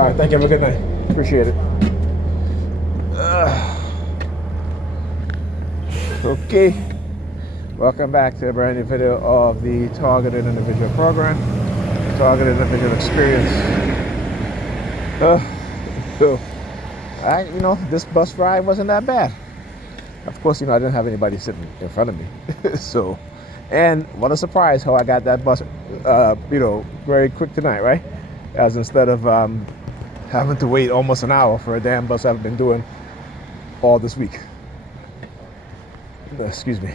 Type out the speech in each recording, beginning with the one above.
All right, thank you. Have a good night. Appreciate it. Okay. Welcome back to a brand new video of the Targeted Individual Program, Targeted Individual Experience. So, this bus ride wasn't that bad. Of course, I didn't have anybody sitting in front of me. So, and what a surprise how I got that bus, very quick tonight, right? As instead of having to wait almost an hour for a damn bus I've been doing all this week. Excuse me.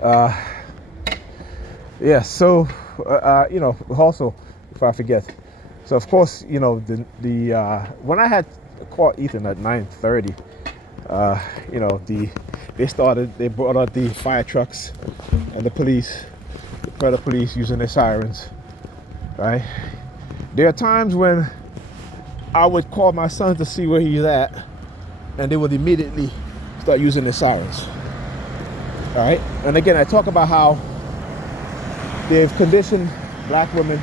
Also, if I forget, so of course, when I had called Ethan at 9:30, they brought out the fire trucks and the police, the federal police using their sirens, right? There are times when I would call my son to see where he's at, and they would immediately start using their sirens. All right, and again, I talk about how they've conditioned black women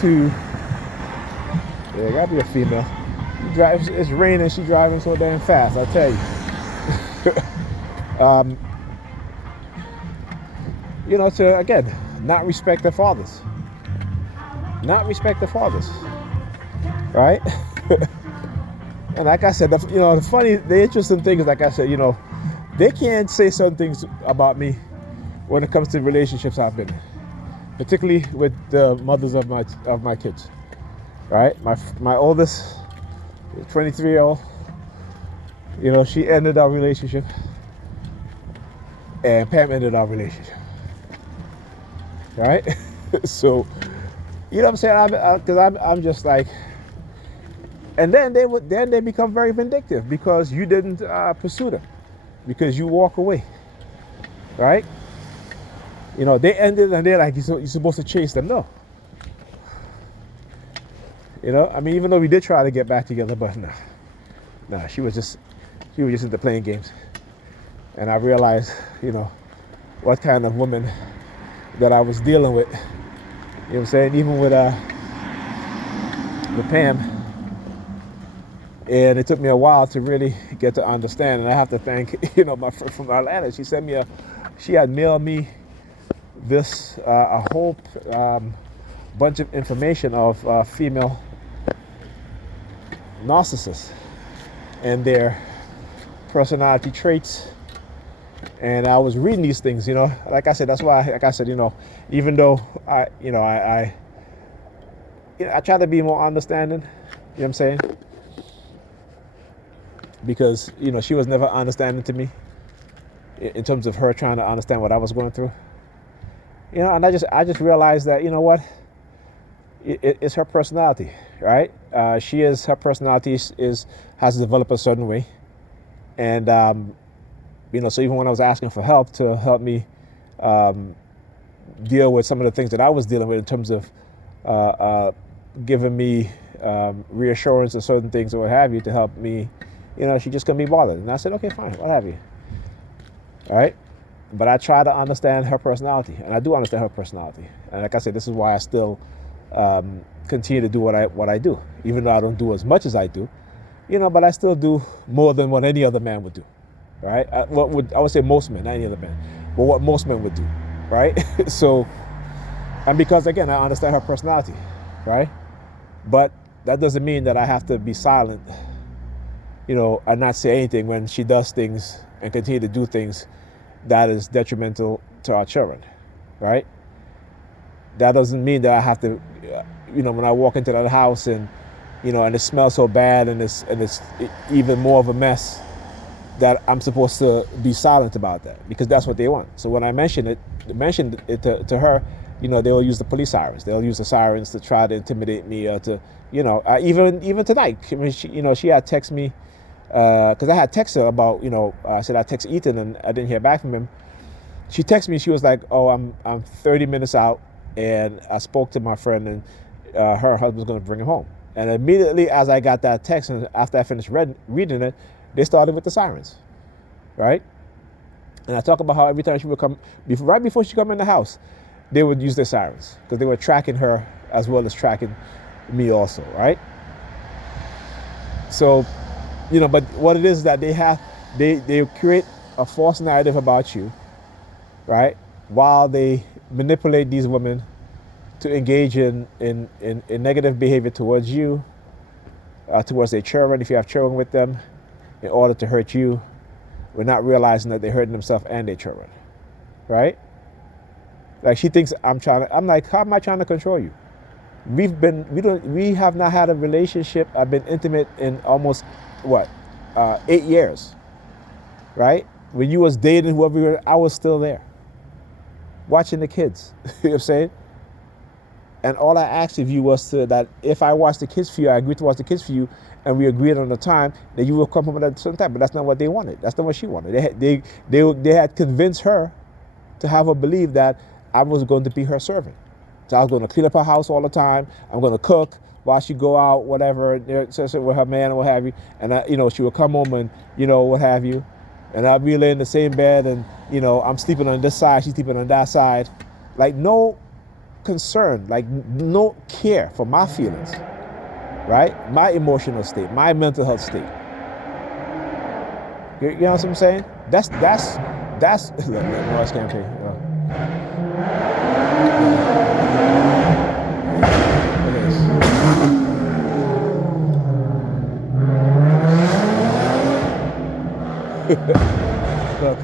to. Yeah, gotta be a female. It's raining. She's driving so damn fast. I tell you. To again, not respect their fathers. Not respect their fathers. Right. And like I said, the interesting thing is, like I said, they can't say certain things about me when it comes to relationships I've been in, particularly with the mothers of my kids. Right, my oldest, 23-year-old, she ended our relationship, and Pam ended our relationship. Right, so what I'm saying, because I'm just like. And then they become very vindictive because you didn't pursue them, because you walk away, right? They ended and they're like, you're supposed to chase them. No. Even though we did try to get back together, but no, she was just into playing games. And I realized, what kind of woman that I was dealing with. You know what I'm saying? Even with Pam. And it took me a while to really get to understand. And I have to thank, my friend from Atlanta. She had mailed me this, a whole bunch of information of female narcissists and their personality traits. And I was reading these things, like I said, that's why, like I said, even though I try to be more understanding, you know what I'm saying? Because, she was never understanding to me in terms of her trying to understand what I was going through. And I just realized that, it's her personality, right? Her personality has developed a certain way. And, so even when I was asking for help to help me deal with some of the things that I was dealing with in terms of giving me reassurance of certain things or what have you to help me, she just couldn't be bothered. And I said, okay, fine, what have you. All right. But I try to understand her personality, and I do understand her personality. And like I said, this is why I still continue to do what I do, even though I don't do as much as I do, but I still do more than what any other man would do. Right. I would say most men, not any other man, but what most men would do. Right. So, and because again, I understand her personality. Right. But that doesn't mean that I have to be silent, and not say anything when she does things and continue to do things that is detrimental to our children, right? That doesn't mean that I have to, when I walk into that house and, and it smells so bad and it's even more of a mess, that I'm supposed to be silent about that, because that's what they want. So when I mentioned it to her, they'll use the police sirens. They'll use the sirens to try to intimidate me or to, even tonight. I mean, she had texted me. Because I had texted her about, I said I text Ethan and I didn't hear back from him. She texted me. She was like, "Oh, I'm 30 minutes out, and I spoke to my friend, and her husband's going to bring him home." And immediately as I got that text, and after I finished reading it, they started with the sirens, right? And I talk about how every time she would come, right before she come in the house, they would use their sirens because they were tracking her as well as tracking me also, right? So, but what it is that they create a false narrative about you, right? While they manipulate these women to engage in negative behavior towards you, towards their children, if you have children with them, in order to hurt you, we're not realizing that they're hurting themselves and their children, right? Like she thinks I'm like, how am I trying to control you? We have not had a relationship. I've been intimate in almost what, 8 years, right? When you was dating whoever you were, I was still there, watching the kids. You know what I'm saying? And all I asked of you was that if I watched the kids for you, I agreed to watch the kids for you, and we agreed on the time that you will come home at a certain time. But that's not what they wanted. That's not what she wanted. They had convinced her to have her believe that I was going to be her servant. So I was going to clean up her house all the time. I'm going to cook while she go out, whatever, with her man or what have you. And she would come home and what have you, and I'd be laying in the same bed, and I'm sleeping on this side, she's sleeping on that side, like no concern, like no care for my feelings, right? My emotional state, my mental health state. You know what I'm saying? That's look, noise campaign. Look,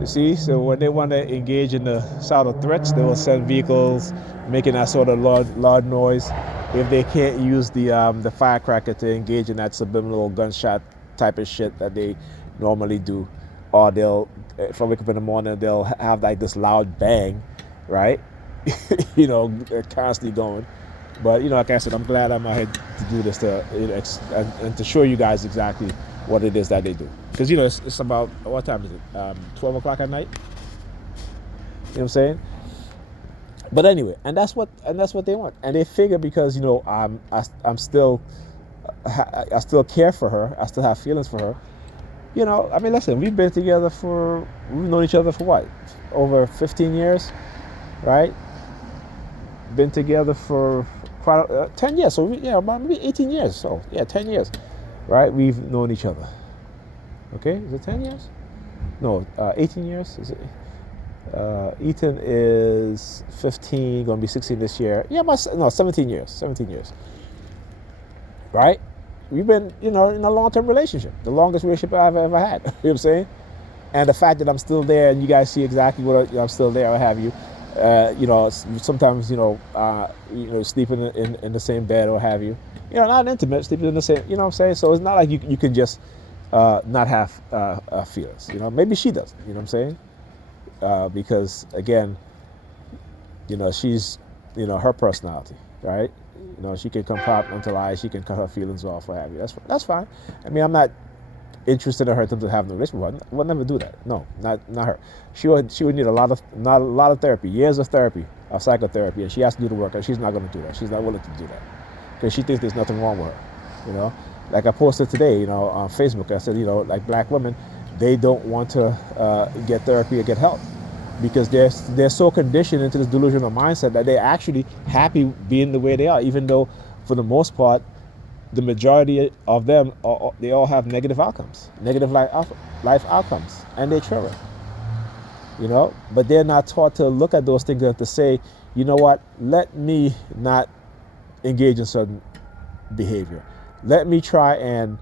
you see, so when they want to engage in the sound of threats, they will send vehicles making that sort of loud noise. If they can't use the firecracker to engage in that subliminal gunshot type of shit that they normally do, or they'll, if I wake up in the morning, they'll have like this loud bang, right? Constantly going. But like I said, I'm glad I'm out here to do this and to show you guys exactly what it is that they do. Because it's about, what time is it? 12 o'clock at night. You know what I'm saying? But anyway, and that's what they want, and they figure because I'm still I still care for her, I still have feelings for her. I mean, listen, we've known each other for what, over 15 years, right? Been together for quite 10 years, so about maybe 18 years. So 10 years, right? We've known each other. Okay, is it 10 years? No, 18 years. Is it? Ethan is 15, gonna be 16 this year. 17 years. 17 years. Right? We've been, in a long-term relationship, the longest relationship I've ever had. You know what I'm saying? And the fact that I'm still there, and you guys see exactly what I'm still there, what have you. Sometimes sleeping in the same bed or have you. Not intimate, sleeping in the same. You know what I'm saying? So it's not like you can just not have feelings. Maybe she does. You know what I'm saying? Because again, she's, her personality, right? She can compartmentalize, she can cut her feelings off, what have you. That's fine. I mean, I'm not interested in her in terms of having a relationship with her. We'll never do that. No, not her. She would need a lot of therapy, years of therapy, of psychotherapy, and she has to do the work, and she's not going to do that. She's not willing to do that because she thinks there's nothing wrong with her. Like I posted today, on Facebook, I said, like black women, they don't want to get therapy or get help because they're so conditioned into this delusional mindset that they're actually happy being the way they are, even though for the most part, the majority of them, they all have negative outcomes, negative life outcomes, and their children. But they're not taught to look at those things and to say, you know what, let me not engage in certain behavior. Let me try and,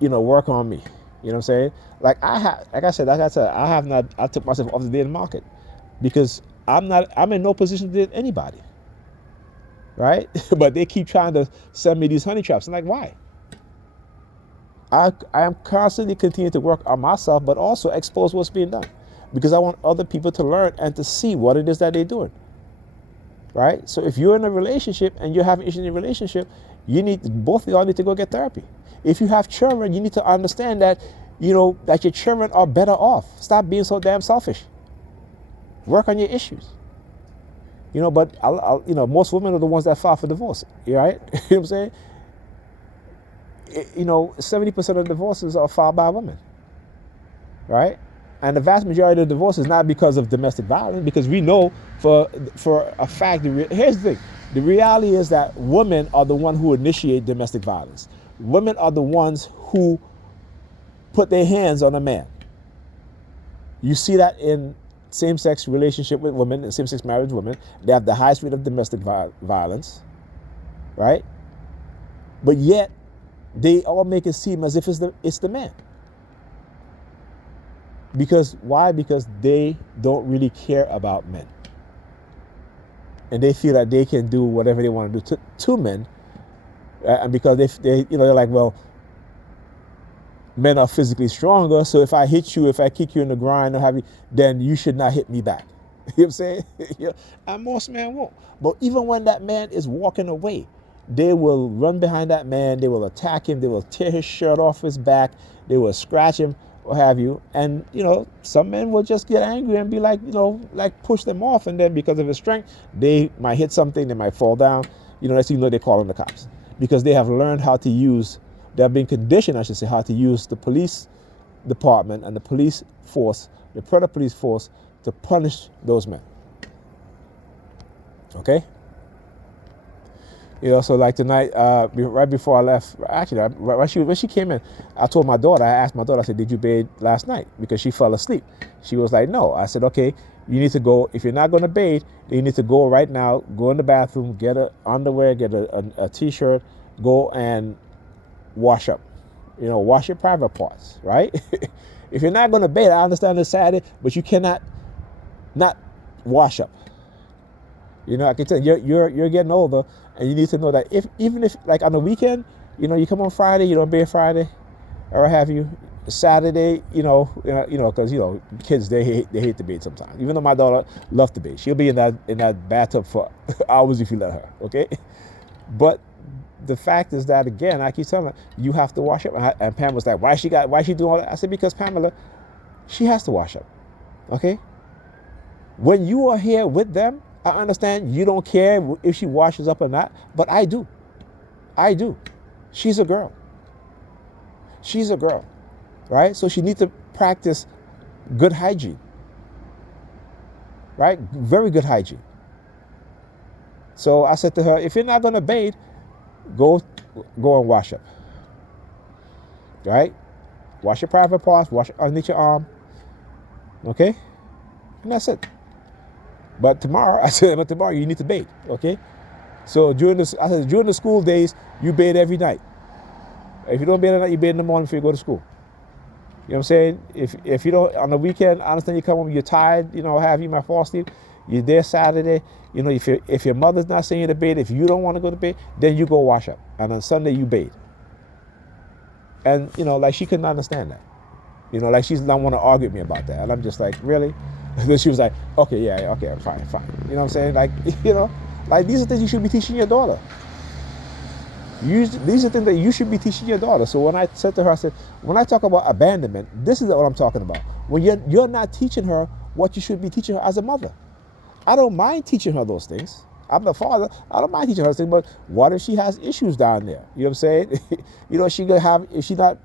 work on me. You know what I'm saying? Like I said, I took myself off the dating market because I'm in no position to date anybody. Right? But they keep trying to send me these honey traps. I'm like, why? I am constantly continuing to work on myself, but also expose what's being done because I want other people to learn and to see what it is that they're doing. Right? So if you're in a relationship and you're having issues in your relationship, both of y'all need to go get therapy. If you have children, you need to understand that, that your children are better off. Stop being so damn selfish. Work on your issues. But most women are the ones that file for divorce, right? You know what I'm saying? 70% of divorces are filed by women, right? And the vast majority of divorce is not because of domestic violence, because we know for a fact. Here's the thing: The reality is that women are the ones who initiate domestic violence. Women are the ones who put their hands on a man. You see that in same-sex relationship with women and same-sex marriage women. They have the highest rate of domestic violence, right? But yet, they all make it seem as if it's the man. Because why? Because they don't really care about men. And they feel that they can do whatever they want to do to men. And because they they're like, well, men are physically stronger, so if I hit you, if I kick you in the groin or have you, then you should not hit me back. You know what I'm saying? Yeah. And most men won't. But even when that man is walking away, they will run behind that man, they will attack him, they will tear his shirt off his back, they will scratch him, what have you. And, some men will just get angry and be like, like push them off. And then because of his strength, they might hit something, they might fall down. Next thing you know, they're calling the cops. Because they have learned how to use, they have been conditioned, I should say, how to use the police department and the police force, the predator police force, to punish those men. Okay? So like tonight, right before I left, actually, when she came in, I asked my daughter, I said, did you bathe last night? Because she fell asleep. She was like, no. I said, okay, you need to go. If you're not going to bathe, then you need to go right now, go in the bathroom, get a underwear, get a t-shirt, go and wash up. Wash your private parts, right? If you're not going to bathe, I understand it's Saturday, but you cannot not wash up. I can tell you're getting older, and you need to know that even if like on the weekend, you come on Friday, you don't bathe Friday, or have you Saturday, because kids they hate to bathe sometimes. Even though my daughter loves to bathe, she'll be in that bathtub for hours if you let her. Okay, but the fact is that, again, I keep telling her, you have to wash up. And Pam was like, why she doing all that? I said, because Pamela, she has to wash up. Okay? When you are here with them, I understand you don't care if she washes up or not, but I do. I do. She's a girl. She's a girl. Right? So she needs to practice good hygiene. Right? Very good hygiene. So I said to her, if you're not going to bathe, go and wash up. Right? Wash your private parts, wash underneath your arm. Okay? And that's it. But tomorrow you need to bathe. Okay? So during the school days, you bathe every night. If you don't bathe at night, you bathe in the morning before you go to school. You know what I'm saying? If you don't, on the weekend, I understand you come home, you're tired, have you might fall asleep. You're there Saturday. If your mother's not saying you to bathe, if you don't want to go to bed, then you go wash up. And on Sunday you bathe. And, like she couldn't understand that. Like she's not want to argue with me about that. And I'm just like, really? And then she was like, okay, yeah, okay, fine. You know what I'm saying? Like, like these are things you should be teaching your daughter. These are things that you should be teaching your daughter. So when I said to her, I said, when I talk about abandonment, this is what I'm talking about. When you're not teaching her what you should be teaching her as a mother. I don't mind teaching her those things. I'm the father. I don't mind teaching her those things, but what if she has issues down there? You know what I'm saying? She could have, if she's not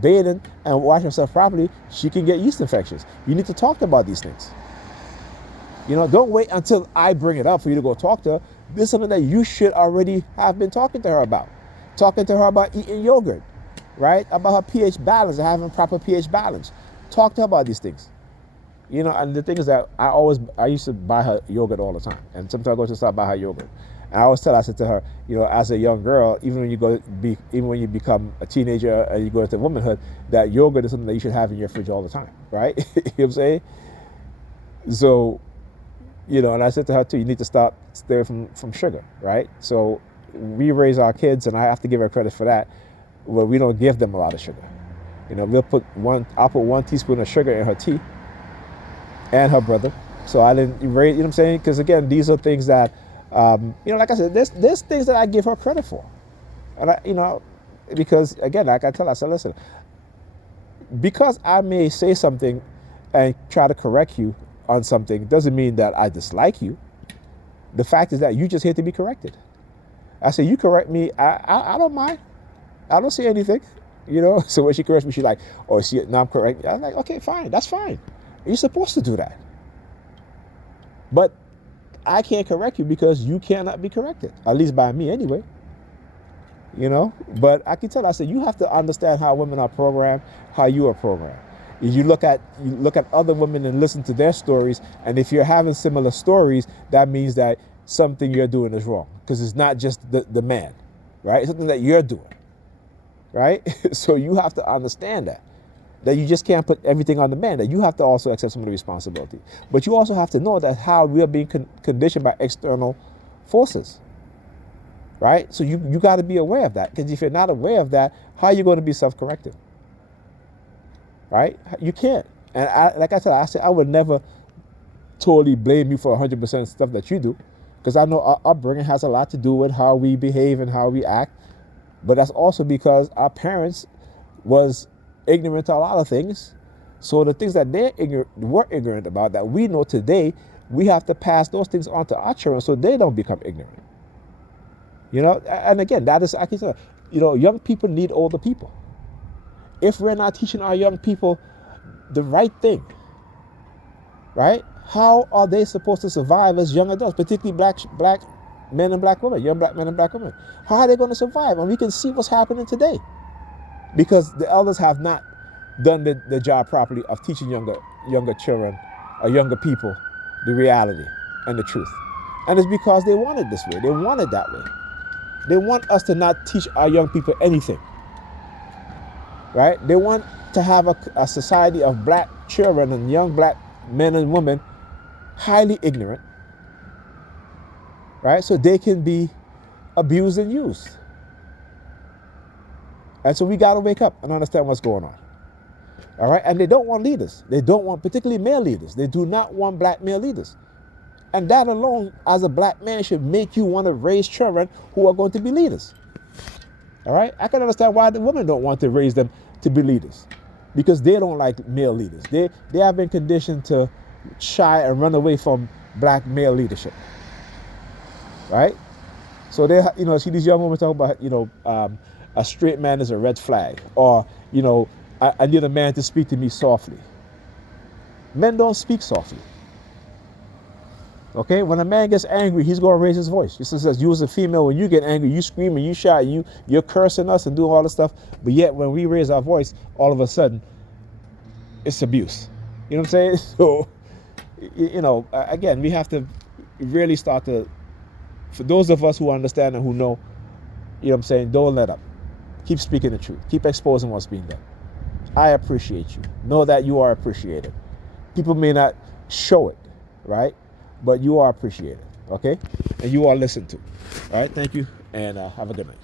bathing and washing herself properly, she can get yeast infections. You need to talk about these things. Don't wait until I bring it up for you to go talk to her. This is something that you should already have been talking to her about. Talking to her about eating yogurt, right? About her pH balance and having proper pH balance. Talk to her about these things. And the thing is that I used to buy her yogurt all the time. And sometimes I go to the store, buy her yogurt. And I said to her, as a young girl, even when you become a teenager and you go into womanhood, that yogurt is something that you should have in your fridge all the time, right? You know what I'm saying? So, and I said to her too, you need to stay away from sugar, right? So we raise our kids, and I have to give her credit for that, where we don't give them a lot of sugar. I'll put 1 teaspoon of sugar in her tea, and her brother. So I didn't raise, what I'm saying? Because again, these are things that, like I said, there's things that I give her credit for. And because again, like I tell her, I said, listen, because I may say something and try to correct you on something doesn't mean that I dislike you. The fact is that you just here to be corrected. I say, you correct me, I don't mind. I don't see anything, So when she corrects me, she's like, oh, now I'm correct. I'm like, okay, fine, that's fine. You're supposed to do that. But I can't correct you because you cannot be corrected, at least by me anyway. But I can tell. I said you have to understand how women are programmed, how you are programmed. You look at other women and listen to their stories, and if you're having similar stories, that means that something you're doing is wrong, because it's not just the man, right? It's something that you're doing, right? So you have to understand that you just can't put everything on the man, that you have to also accept some of the responsibility. But you also have to know that how we are being conditioned by external forces, right? So you got to be aware of that, because if you're not aware of that, how are you going to be self-correcting, right? You can't. And like I said, I would never totally blame you for 100% stuff that you do, because I know our upbringing has a lot to do with how we behave and how we act. But that's also because our parents was ignorant to a lot of things. So the things that were ignorant about, that we know today, we have to pass those things on to our children so they don't become ignorant. And again, that is, I can say, young people need older people. If we're not teaching our young people the right thing, right? How are they supposed to survive as young adults, particularly black men and black women, young black men and black women? How are they going to survive? And we can see what's happening today, because the elders have not done the job properly of teaching younger children or younger people the reality and the truth. And it's because they want it this way. They want it that way. They want us to not teach our young people anything, right? They want to have a society of black children and young black men and women highly ignorant, right? So they can be abused and used. And so we got to wake up and understand what's going on. All right? And they don't want leaders. They don't want, particularly male leaders. They do not want black male leaders. And that alone, as a black man, should make you want to raise children who are going to be leaders. All right? I can understand why the women don't want to raise them to be leaders, because they don't like male leaders. They have been conditioned to shy and run away from black male leadership. Right? So they, see these young women talk about, a straight man is a red flag, or, I need a man to speak to me softly. Men don't speak softly. Okay? When a man gets angry, he's going to raise his voice. Just as you as a female, when you get angry, you scream and you shout, you're cursing us and doing all this stuff. But yet when we raise our voice, all of a sudden, it's abuse. You know what I'm saying? So, again, we have to really start to, for those of us who understand and who know, don't let up. Keep speaking the truth. Keep exposing what's being done. I appreciate you. Know that you are appreciated. People may not show it, right? But you are appreciated, okay? And you are listened to. All right, thank you, and have a good night.